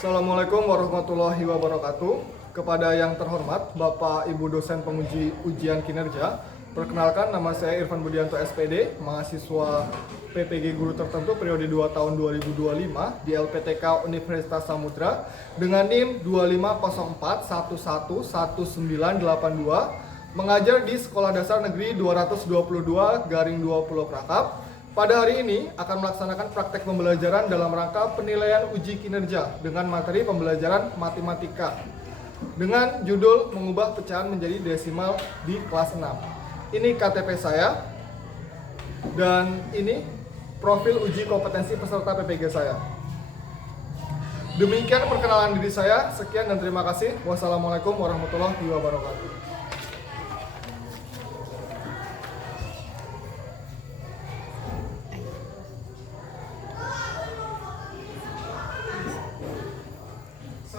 Assalamualaikum warahmatullahi wabarakatuh. Kepada yang terhormat Bapak Ibu dosen penguji ujian kinerja, perkenalkan nama saya Irfan Budianto SPD, mahasiswa PPG Guru Tertentu periode 2 tahun 2025 di LPTK Universitas Samudra dengan NIM 2504111982, mengajar di Sekolah Dasar Negeri 222-20 Prakap. Pada hari ini akan melaksanakan praktek pembelajaran dalam rangka penilaian uji kinerja dengan materi pembelajaran matematika dengan judul mengubah pecahan menjadi desimal di kelas 6. Ini KTP saya dan ini profil uji kompetensi peserta PPG saya. Demikian perkenalan diri saya. Sekian dan terima kasih. Wassalamualaikum warahmatullahi wabarakatuh.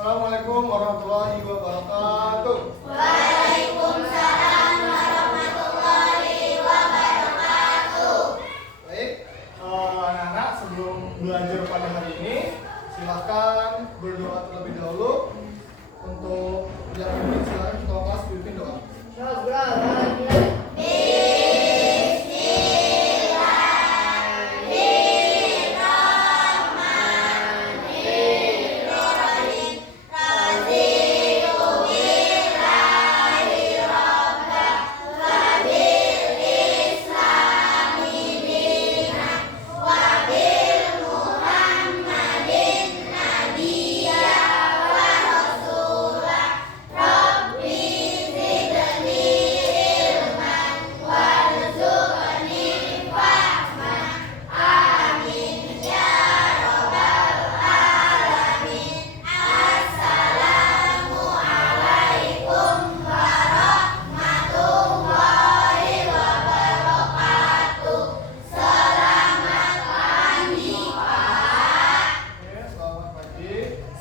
Assalamualaikum warahmatullahi wabarakatuh. Waalaikumsalam warahmatullahi wabarakatuh. Baik, anak-anak, sebelum belajar pada hari ini, silakan berdoa terlebih dahulu. Untuk yang ini silakan ketua kelas pimpin doa.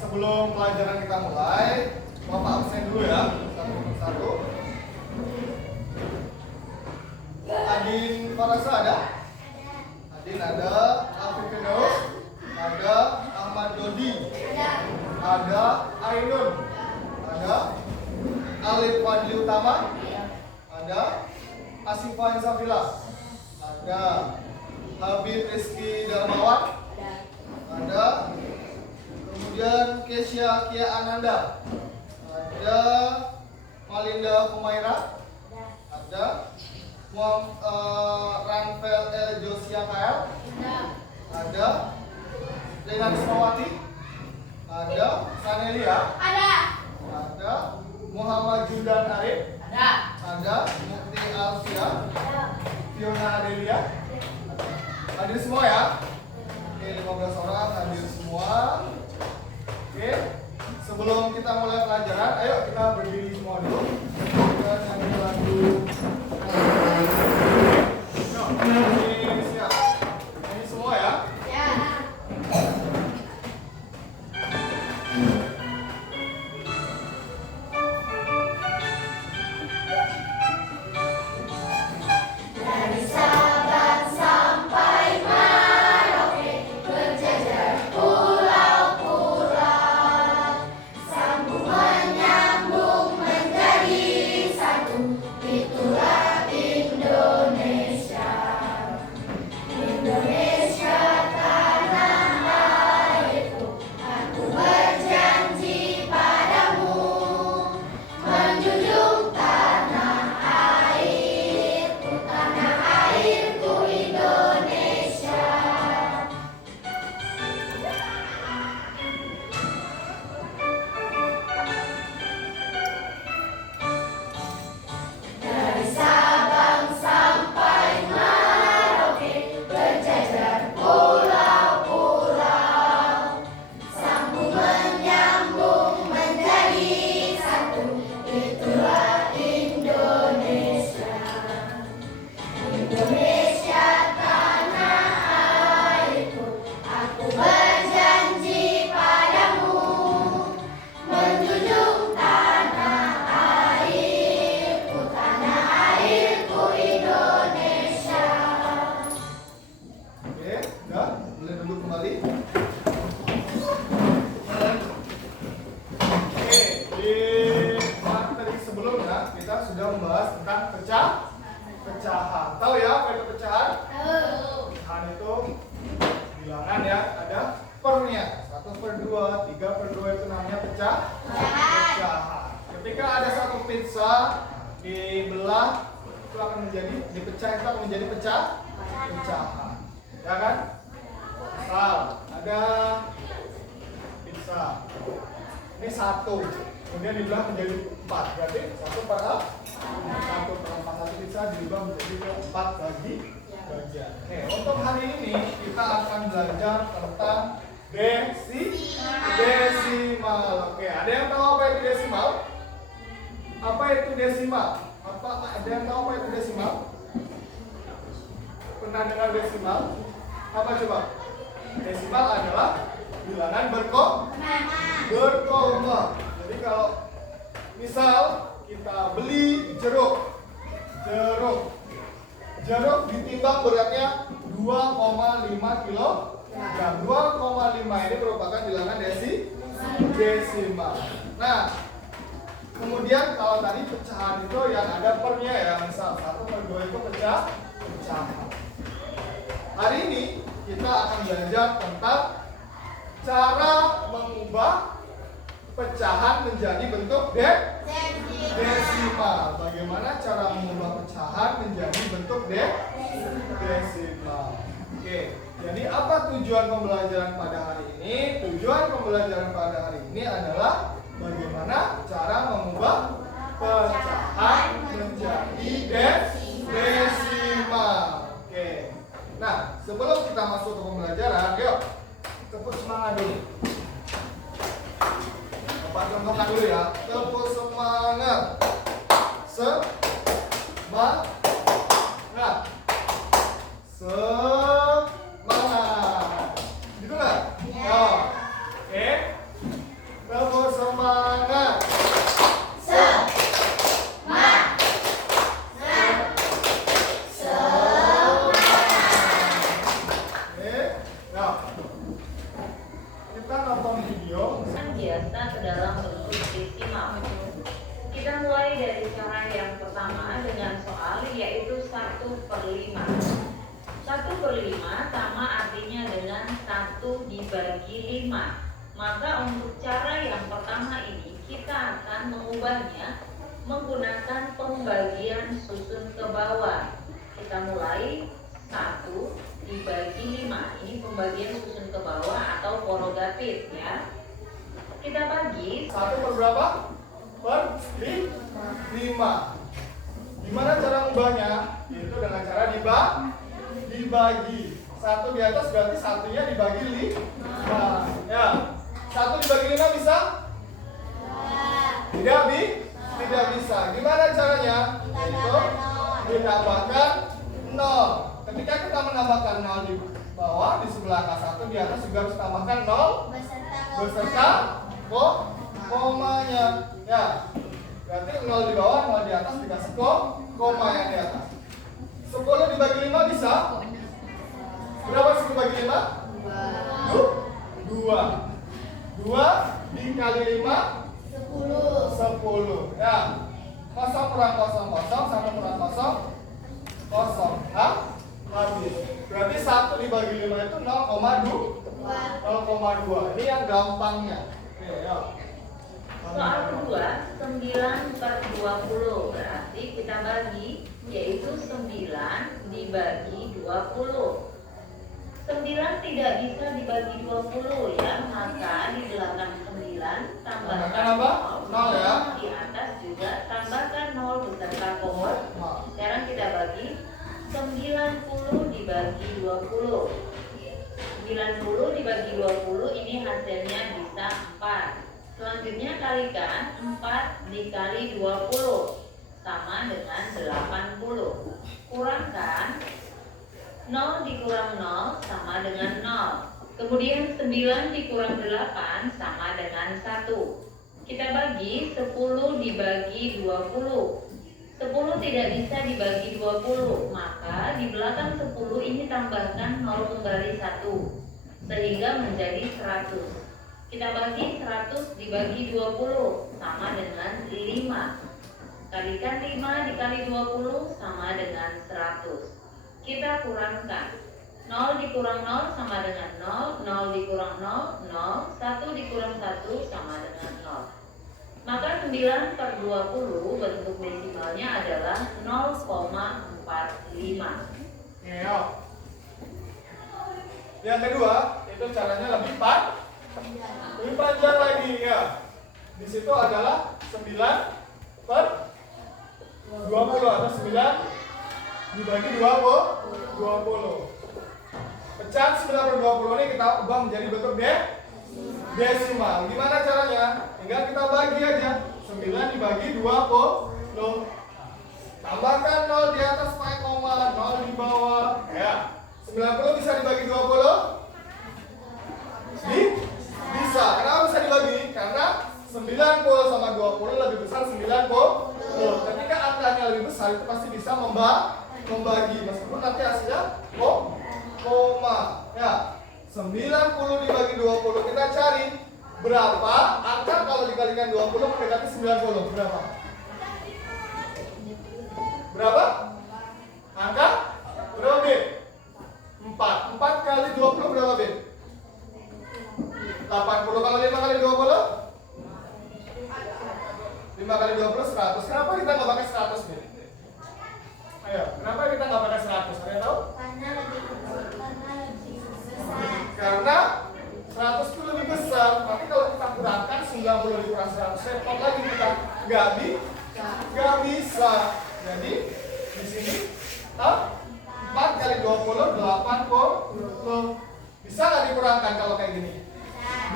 Sebelum pelajaran kita mulai, Bapak absen dulu ya, satu persatu. Adin Farasa ada? Adin ada, Afif Firdaus, ada Ahmad Dodi, ada Ainun, ada Alif Fadli Utama, ada Asifah Insafila, ada Habib Rizky Darmawan, ada kemudian Kesya Kia Ananda, ada Malinda Kumaira, ada Ranvel El Josia KL, ada Denan Smawati, ada Sanelia, ada Muhammad Judan Arif, ada Mukti Alfia, Fiona Adelia. Hadir semua ya? Oke, 15 orang hadir semua. Oke, sebelum kita mulai pelajaran, ayo kita berdiri semua dulu. Kita nyanyi lagu. Ini siap. Ini semua ya. Dari Sabang sampai Merauke, berjejer pulau-pulau, sambung menyambung 2, 3/2 itu namanya pecahan. Ketika ada satu pizza dibelah, itu akan menjadi dipecah, itu akan menjadi pecahan. Ya kan? Misal ada pizza. Ini 1, kemudian dibelah menjadi 4. Berarti 1/4. 1/4 pizza diubah menjadi 4 bagian. Oke, untuk hari ini kita akan belajar tentang desimal. Oke, ada yang tahu apa itu desimal? Apa itu desimal? Ada yang tahu apa itu desimal? Pernah dengar desimal? Apa coba? Desimal adalah bilangan berkoma. Jadi kalau misal kita beli jeruk ditimbang beratnya 2,5 kg. 2,5 ini merupakan bilangan desimal. Nah, kemudian kalau tadi pecahan itu yang ada pernya ya, misal 1/2 itu pecahan. Hari ini kita akan belajar tentang cara mengubah pecahan menjadi bentuk desimal. Bagaimana cara mengubah pecahan menjadi bentuk desimal. Oke, jadi apa tujuan pembelajaran pada hari ini? Tujuan pembelajaran pada hari ini adalah bagaimana cara mengubah pecahan menjadi desimal. Oke. Nah, sebelum kita masuk ke pembelajaran, yuk tepuk semangat dulu. Bapak contohkan dulu ya. Tepuk semangat. Semangat. Gitu lah? Ya. Oke. Tepuk semangat. Biasa ke dalam bentuk desimal. Kita mulai dari cara yang pertama dengan soal yaitu 1/5. 1/5 sama artinya dengan 1 dibagi 5. Maka untuk cara yang pertama ini kita akan mengubahnya menggunakan pembagian susun ke bawah. Kita mulai 1 dibagi 5. Ini pembagian susun ke bawah atau porogatif ya. Kita bagi 1/berapa? Per 5. Gimana cara mengubahnya? Itu dengan cara dibagi. 1 di atas berarti 1-nya dibagi 5. Ya. 1 dibagi 5 bisa? Tidak bisa. Gimana caranya? Yaitu ditambahkan 0. Ketika kita menambahkan 0 di bawah, di sebelah angka 1, di atas juga harus tambahkan 0 beserta komanya. Ya. Berarti 0 di bawah, 0 di atas dikasih koma yang di atas. 10 dibagi 5 bisa? Berapa 10 bagi 5? 2. 2 dikali 5? 10. Ya. 0 kurang 0, 0. 1 kurang 0, 0. Habis. Berarti 1 dibagi 5 itu 0,2. Ini yang gampangnya. Oke, ya. soal kedua 9/20. Berarti kita bagi yaitu 9 dibagi 20. 9 tidak bisa dibagi 20 ya, maka di belakang 9 tambahkan apa? 0 ya. Di atas juga tambahkan 0 beserta koma. Sekarang kita bagi 90 dibagi 20. 90 dibagi 20 ini hasilnya bisa 4. Selanjutnya kalikan 4 dikali 20 sama dengan 80. Kurangkan 0 dikurang 0 sama dengan 0. Kemudian 9 dikurang 8 sama dengan 1. Kita bagi 10 dibagi 20. 10 tidak bisa dibagi 20, maka di belakang 10 ini tambahkan 0 kembali 1 sehingga menjadi 100. Kita bagi 100 dibagi 20 sama dengan 5. Kalikan 5 dikali 20 sama dengan 100. Kita kurangkan 0 dikurang 0 sama dengan 0, 0 dikurang 0, 0, 1 dikurang 1 sama dengan 0. Maka 9 per 20 bentuk desimalnya adalah 0,45. Ayo. Yang kedua, itu caranya lebih panjang lagi ya. Di situ adalah 9 per 20 atau 9 dibagi 20. Pecahan 9 per 20 ini kita ubah menjadi bentuk desimal. Gimana caranya? Tinggal kita bagi aja. 9 dibagi 20. Tambahkan 0 di atas pakai koma, 0 di bawah. Ya. 90 bisa dibagi 20? Bisa. Kenapa bisa dibagi? Karena 90 sama 20 lebih besar 90. Ketika angkanya lebih besar itu pasti bisa membagi meskipun nanti hasilnya koma. Ya. 90 dibagi 20 kita cari berapa angka kalau dikalikan 20 mendekati 90. Berapa? Angka berapa, Bin? 4. 4 kali 20 berapa, Bin? 80. Kalau 5 kali 20? 5 kali 20 100. Kenapa kita nggak pakai 100, Bin? Ayo, kenapa kita nggak pakai 100? Ada yang tahu? Karena 100 itu lebih besar. Tapi kalau kita kurangkan 90 dikurang 100, repot lagi kita. Nggak bisa. Jadi di sini 4 kali 20 80. Bisa nggak dikurangkan kalau kayak gini?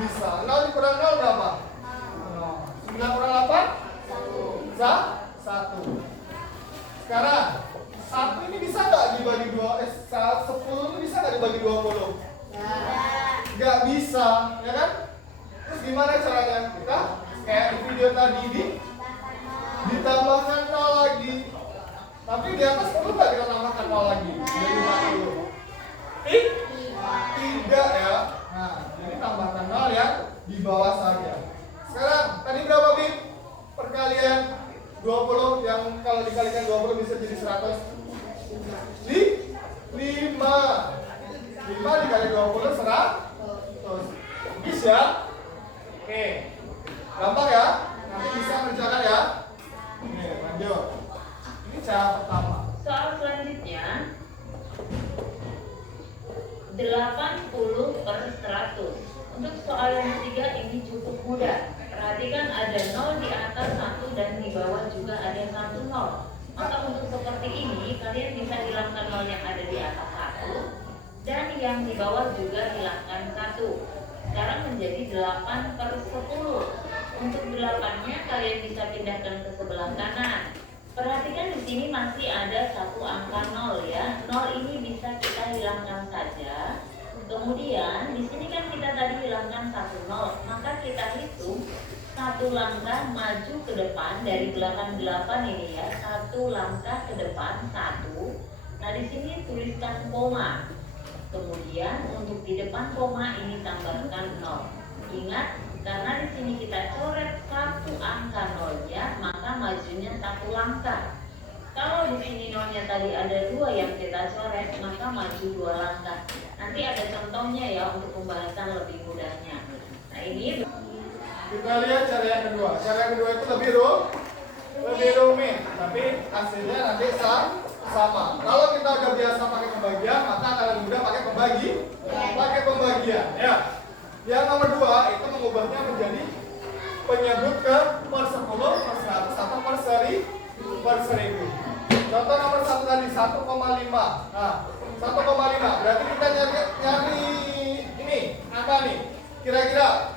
Bisa. 0 dikurang 0 berapa? 9 kurang 8? 1. Sekarang 1 ini bisa nggak dibagi 10 ini bisa nggak dibagi 20? Nggak bisa, ya kan? Terus gimana caranya? Kita kayak di video tadi ditambahkan 0 lagi. Tapi di atas perlu nggak kita tambahkan 0 lagi? Jadi 40. Tidak ya. Nah, jadi tambahkan 0 ya di bawah saja. Sekarang tadi berapa, Bin? Perkalian 20 yang kalau dikalikan 20 bisa jadi 100. 5 dikali 20 100. Bisa? Oke. Gampang ya? Nanti bisa mengerjakan ya. Oke, lanjut. Ini cara pertama. Soal selanjutnya 80 per 100. Untuk soal yang ketiga ini cukup mudah. Perhatikan ada 0 di atas 1 dan di bawah juga ada 1 0. Maka untuk seperti ini kalian bisa hilangkan 0 yang ada di atas 1 dan yang di bawah juga hilangkan 1. Sekarang menjadi 8 per 10. Untuk 8-nya kalian bisa pindahkan ke sebelah kanan. Perhatikan di sini masih ada satu angka 0 ya. 0 ini bisa kita hilangkan saja. Kemudian di sini kan kita tadi hilangkan 1 0, maka kita hitung satu langkah maju ke depan dari belakang 8 ini ya. Satu langkah ke depan 1. Nah di sini tuliskan koma. Kemudian untuk di depan koma ini tambahkan 0. Ingat, karena di sini kita coret satu angka 0-nya, maka majunya satu langkah. Kalau di sini 0-nya tadi ada 2 yang kita coret, maka maju 2 langkah. Nanti ada contohnya ya untuk pembahasan lebih mudahnya. Nah ini kita lihat cara yang kedua. Cara yang kedua itu lebih rumit, tapi hasilnya nanti sama. Kalau kita udah biasa pakai pembagian, maka akan lebih mudah pakai pembagian. Ya. Yang nomor 2 itu mengubahnya menjadi penyebut ke per 10, per 100 atau per 1000. Contoh nomor 1 tadi 1,5. Nah, 1,5 berarti kita nyari ini angka nih. Kira-kira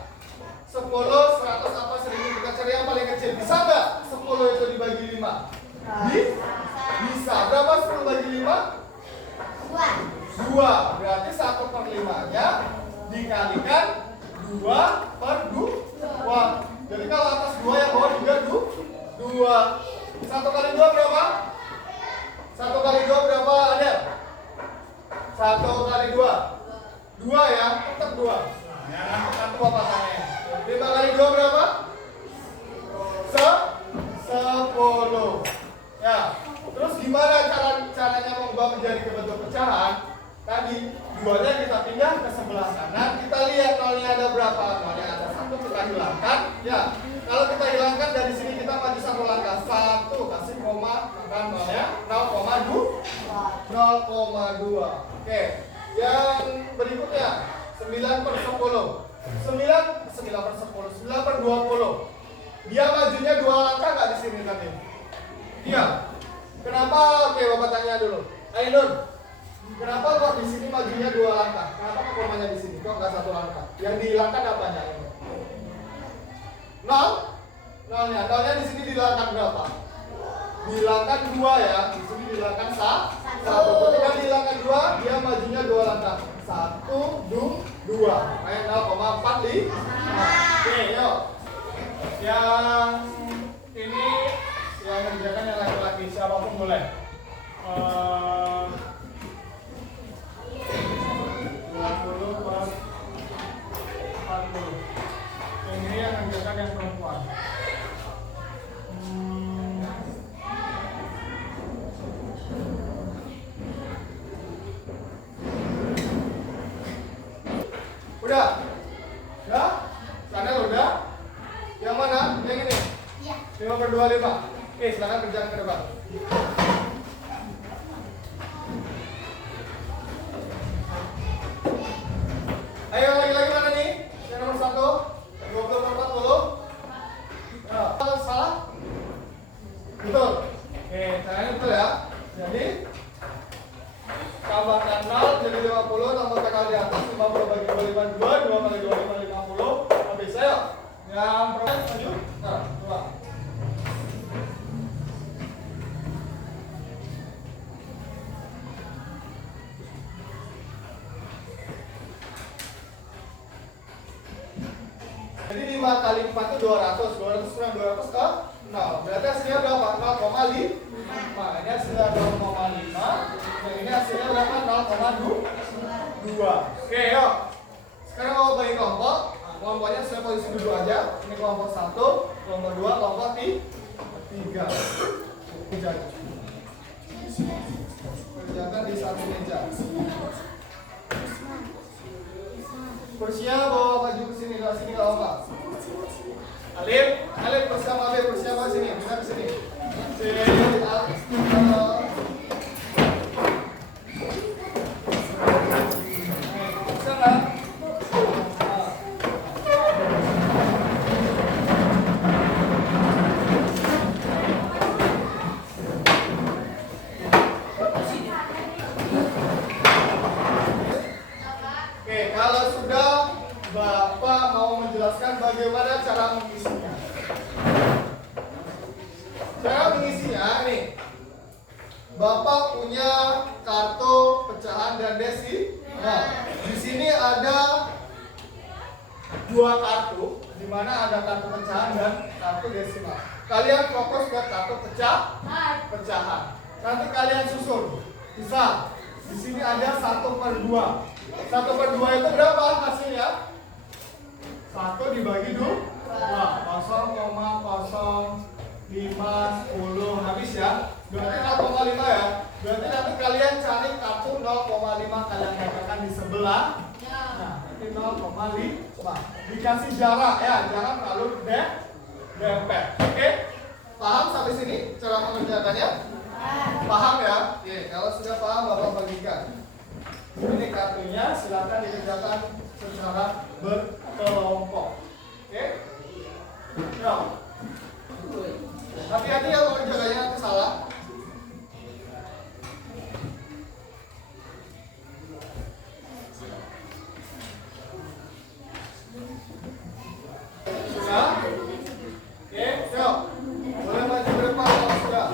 10, 100 apa 1000, kita cari yang paling kecil. Bisa nggak 10 itu dibagi 5? Bisa. Berapa 10 bagi 5? 2. Berarti 1 per 5 nya dikalikan 2 per 2. Jadi kalau atas 2 yang bawah juga 2. 1 kali 2 berapa? 1 kali 2 berapa, Adel? 1 kali 2 2 ya, tetap 2. Ya, satu apa tanya? 5 kali 2 berapa? 10. Ya, terus gimana caranya mengubah menjadi bentuk pecahan? tadi duanya kita pindah ke sebelah kanan. Kita lihat nolnya ada berapa? Nolnya ada 1, kita hilangkan. Ya, kalau kita hilangkan dari sini kita maju 1 langkah. 1 kasih koma, maka nolnya 0,2. Oke. Yang berikutnya 9/10. 9/20. Dia majunya 2 langkah nggak di sini tadi? Iya. Kenapa? Oke, Bapak tanya dulu. Ainun, kenapa kok di sini majunya 2 langkah? Kenapa kok komanya di sini? Kok nggak 1 langkah? Yang dihilangkan apanya? Nolnya. Nolnya di sini dihilangkan berapa? Dihilangkan 2 ya. Di sini dihilangkan 1. Ketika dihilangkan 2, dia majunya 2 langkah. 1, 2. Makanya 0,45. Oke, yuk. Yang ini yang mengerjakan yang laki-laki, siapapun boleh. 20/40. Ini yang mengerjakan yang perempuan. Udah? Udah? Sana udah? Yang mana? Yang ini? Iya. 5/25. Oke, silakan kerjakan ke depan. Ayo lagi-lagi mana nih? Yang nomor 1? 20/40. Salah? Betul. Oke, caranya betul ya. Jadi tambahkan 0 jadi 50, tambahkan 0 di atas. 50 bagi 25 2, 2 kali 25 50. Habis, ayo. Yang perempuan maju. Nah, coba. Jadi 5 kali 4 itu 200. 200 kurang 200 ke 0. Berarti hasilnya berapa? 0,5. Ini hasilnya 0,5. Dan ini hasilnya berapa? 0,2. Oke, yuk. Sekarang mau bagi kelompok. Kelompoknya saya posisi duduk aja. Ini kelompok 1, kelompok 2, kelompok 3. Kerjakan di satu meja. Persia bawa baju ke sini, ke sini kalau apa? Alif, Persia sama Alif, Persia bawa sini, bisa ke sini. Bisa nggak? Oke, kalau sudah Bapak mau menjelaskan bagaimana cara mengisinya. Cara mengisinya nih. Bapak punya kartu pecahan dan desi. Nah, di sini ada 2 kartu, di mana ada kartu pecahan dan kartu desimal. Kalian fokus ke kartu pecahan. Nanti kalian susun. Bisa. Di sini ada 1/2. 1/2 itu berapa hasilnya? 1 dibagi 2. 0,05, 10 habis ya. Berarti 0,5 ya. Berarti nanti kalian cari kartu 0,5 kalian katakan di sebelah. Nah, berarti 0,5. Dikasih jarak ya, jangan terlalu dempet. Oke? Paham sampai sini cara mengerjakannya? Paham ya? Oke, kalau sudah paham Bapak bagikan. Ini kartunya, silakan dikerjakan secara berkelompok. Oke? Ya. Hati-hati ya kalau kerjanya nanti salah. Sudah? Oke, yuk. Boleh maju ke depan kalau sudah.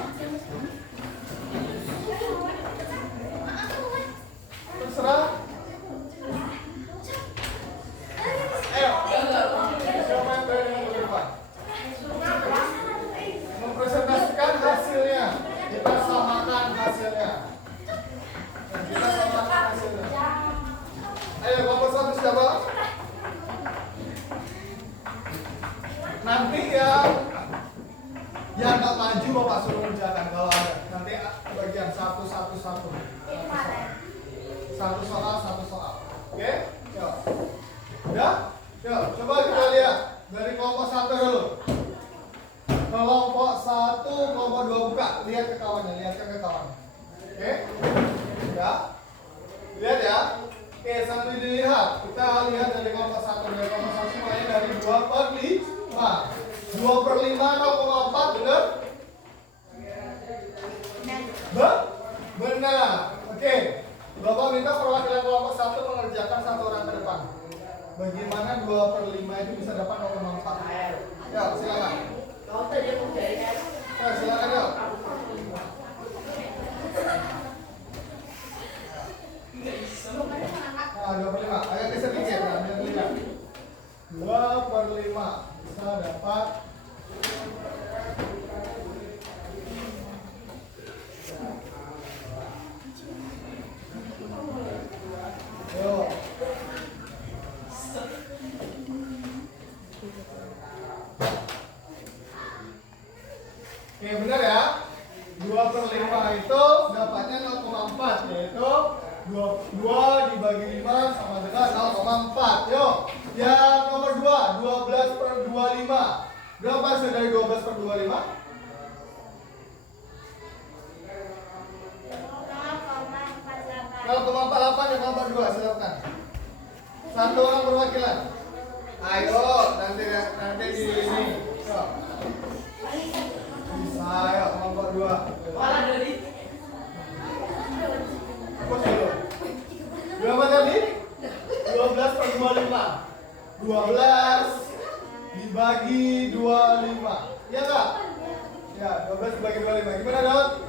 Terserah. Ayo. Siapa yang berani dengan ke depan? Mempresentasikan hasilnya. Kita samakan hasilnya. Ayo, kelompok 1 siapa? Nanti yang nggak maju Bapak suruh kerjakan kalau ada. Nanti bagian 1. 1 Satu soal, satu soal. Oke? Yuk. Udah? Yuk, coba kita lihat dari kelompok 1 dulu. Kelompok 1, kelompok 2 buka. Lihat ke kawannya, lihatkan ke kawan. Oke? Ya. Lihat ya. Oke, sambil dilihat. Kita lihat dari kelompok 1. Dari kelompok 1 semuanya dari 2 per 5. 2 per 5, 0,4, benar? Benar. Oke. Bapak minta perwakilan kelompok 1 mengerjakan satu orang ke depan. Bagaimana 2 per 5 itu bisa dapat 0,4? Ya, silakan. Ya, silakan yuk. Nah, 2 per 5. Ayo geser dikit. Nah, biar lihat. 2 per 5 bisa dapat yuk. Oke, benar ya? 2 per 5 itu dapatnya 0,4, yaitu 2 dibagi 5 sama dengan 0,4. Yuk, yang nomor 2, 12 per 25. Berapa hasil dari 12 per 25? 0,48 yang nomor 2, silakan. Satu orang perwakilan. Ayo, nanti di ini. Yuk. Bisa, ayo kelompok 2. Fokus dulu. Berapa tadi? 12 per 25. 12 dibagi 25. Iya enggak? Ya, 12 dibagi 25. Gimana, Daud?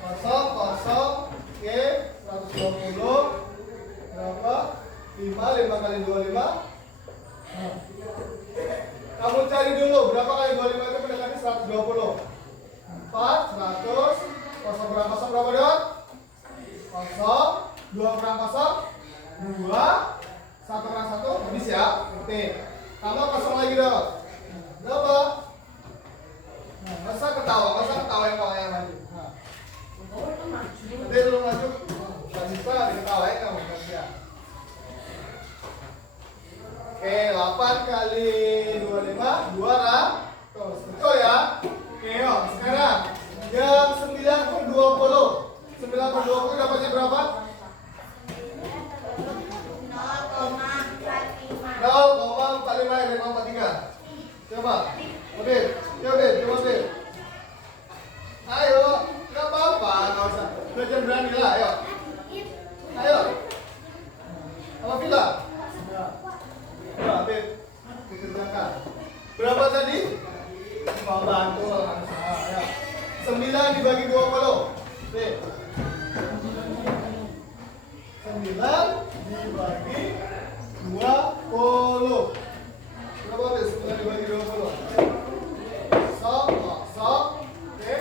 Kosong. Oke, 120. Berapa? 5 kali 25. Kamu cari dulu berapa kali 25 itu mendekati 120. 4, 100. Kosong kurang kosong berapa, Dot? Kosong. 2 kurang kosong 2. 1 kurang 1 habis ya. Oke. Tambah kosong lagi, Dot. Berapa? Nah, masa ketawa yang kawan yang maju. Nah. Nanti dulu maju. Gak bisa diketawain kamu ya. Oke, 8 kali 25, 200. Betul ya? Oke, yuk. Sekarang yang 9 per 20. 9 per 20 dapatnya berapa? 0,45 dari 0,43. Coba. Udin, coba Udin. Ayo, nggak apa-apa, nggak usah. Belajar berani lah, ayo. Ayo. Apa Vila? Coba, Udin. Dikerjakan. Berapa tadi? Bantu. Ayo. 9 dibagi 20. Udin. 9 dibagi 20. Berapa Udin? 9 dibagi 20. Sok. Oke.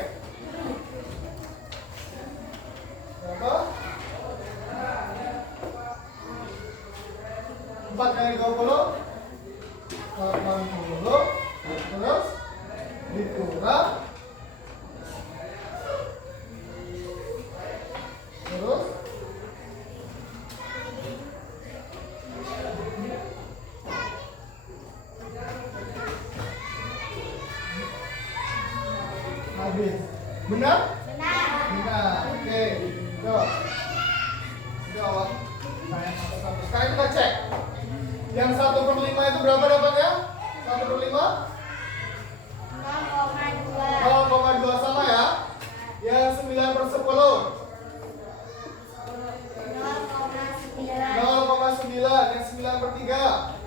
Berapa? 4 kali 20 80. Terus dikurang. Terus habis. Benar? Benar. Oke. Yuk. Jawab. Sekarang kita cek. Yang 1 per 5 itu berapa dapatnya? 1 per 5? 0,2 sama ya. Yang 9 per 10? 0,9. Yang 9 per 3?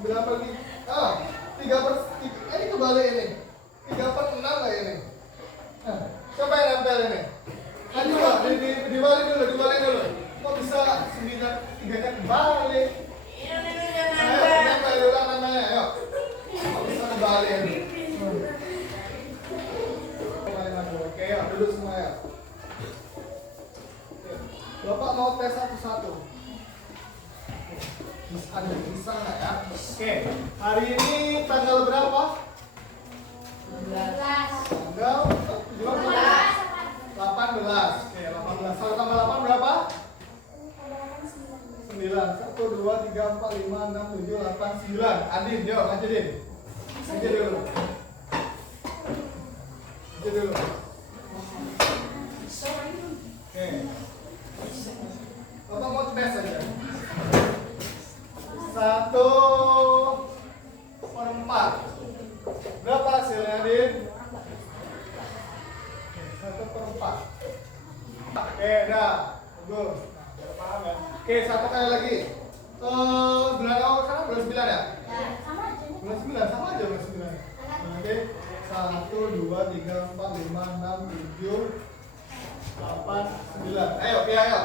9 per 3. 3 per 3. Ini kebalik ini. 3 per 6 nggak ini? Siapa yang nempel ini? Ayo Pak, dibalik dulu. Kok bisa 9 3-nya kebalik? Ayo, nempel dulu namanya, ayo. Kok bisa kebalik ini? Oke, duduk semua ya. Bapak mau tes satu-satu. Bisa nggak ya? Oke, hari ini tanggal berapa? 12. Tanggal 15. Oke, 18. Kalau tambah 8 berapa? 9. 1, 2, 3, 4, 5, 6, 7, 8, 9. Adin, yuk lanjutin. Aja dulu. Aja dulu. Oke. Bapak mau tes aja. 1/4. Berapa hasilnya, Adin? 1/4. Oke, dah. Bagus. Nah, biar paham ya. Oke, satu kali lagi. Bulan awal sekarang bulan 9 ya? Bulan 9, sama aja bulan 9. Oke. 1, 2, 3, 4, 5, 6, 7, 8, 9. Ayo, oke, ayo.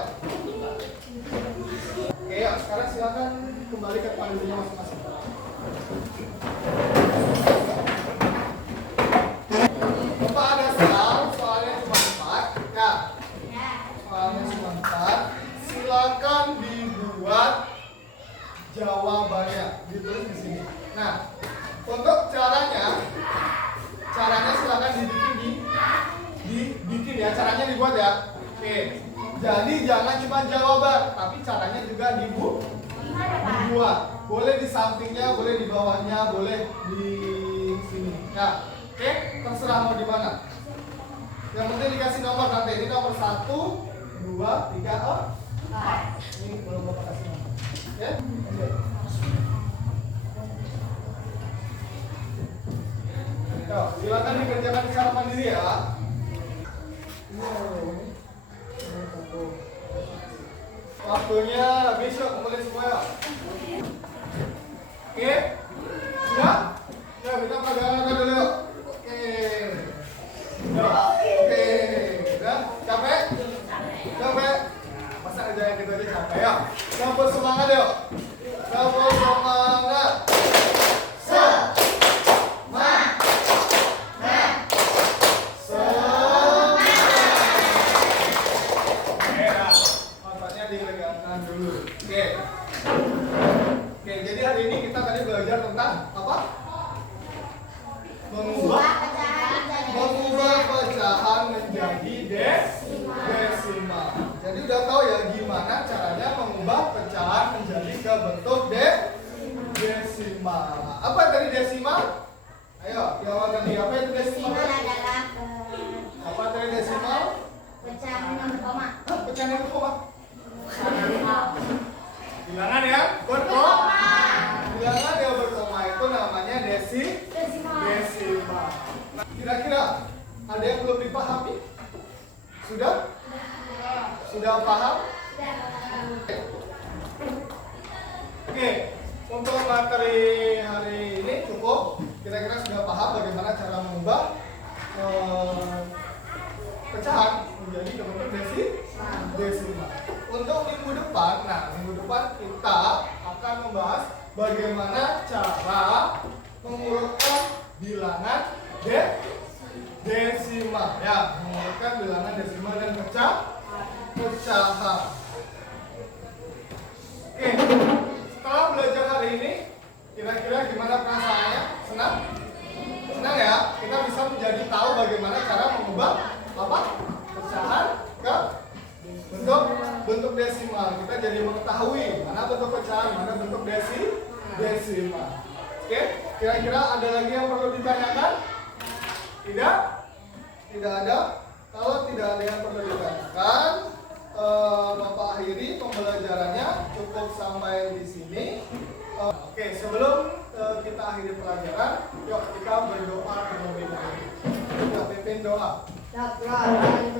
Oke, ya, sekarang silakan kembali ke panduannya masing-masing. Bapak ada soalnya cuma 4. Ya. Soalnya cuma 4. Silakan dibuat jawabannya, ditulis di sini. Nah, untuk caranya silakan dibikin ya, caranya dibuat ya. Oke. Jadi jangan cuma jawaban, tapi caranya juga dibuat. Boleh di sampingnya, boleh di bawahnya, boleh di sini. Ya, oke, terserah mau di mana. Yang penting dikasih nomor nanti. Ini nomor 1, 2, 3, 4. Ini belum Bapak kasih nomor. Ya, oke. Yuk, silakan dikerjakan secara mandiri ya. Waktunya habis, yuk kumpulin semua ya. Oke, sudah? Ya, kita pelajaran dulu yuk. Oke. Yuk. Oke. Udah? Capek? Capek? Masa aja yang gitu aja capek ya? Campur semangat yuk. Campur semangat. Mengubah pecahan menjadi desimal. Jadi udah tahu ya gimana caranya mengubah pecahan menjadi ke bentuk desimal. Apa tadi desimal? Ayo, jawab tadi apa itu desimal? Apa tadi desimal? Pecahan yang berkoma. Hah, pecahan yang berkoma? Bilangan ya, berkoma. Bilangan yang berkoma itu namanya desimal. Nah, kira-kira ada yang belum dipahami? Sudah? Sudah paham? Oke, untuk materi hari ini cukup. Kira-kira sudah paham bagaimana cara mengubah pecahan menjadi ke bentuk desimal. Untuk minggu depan, kita akan membahas bagaimana cara mengurutkan bilangan desimal. Ya, mengurutkan bilangan desimal dan pecahan. Oke, setelah belajar hari ini, kira-kira gimana perasaannya? Senang? Senang ya? Kita bisa menjadi tahu bagaimana cara mengubah pecahan ke bentuk desimal. Kita jadi mengetahui mana bentuk pecahan, mana bentuk desimal. Oke, kira-kira ada lagi yang perlu ditanyakan? Tidak? Tidak ada? Kalau tidak ada yang perlu ditanyakan, Bapak akhiri pembelajarannya, cukup sampai di sini. Oke, sebelum kita akhiri pelajaran, yuk kita berdoa terlebih dahulu. Kita pimpin doa. Assalamualaikum.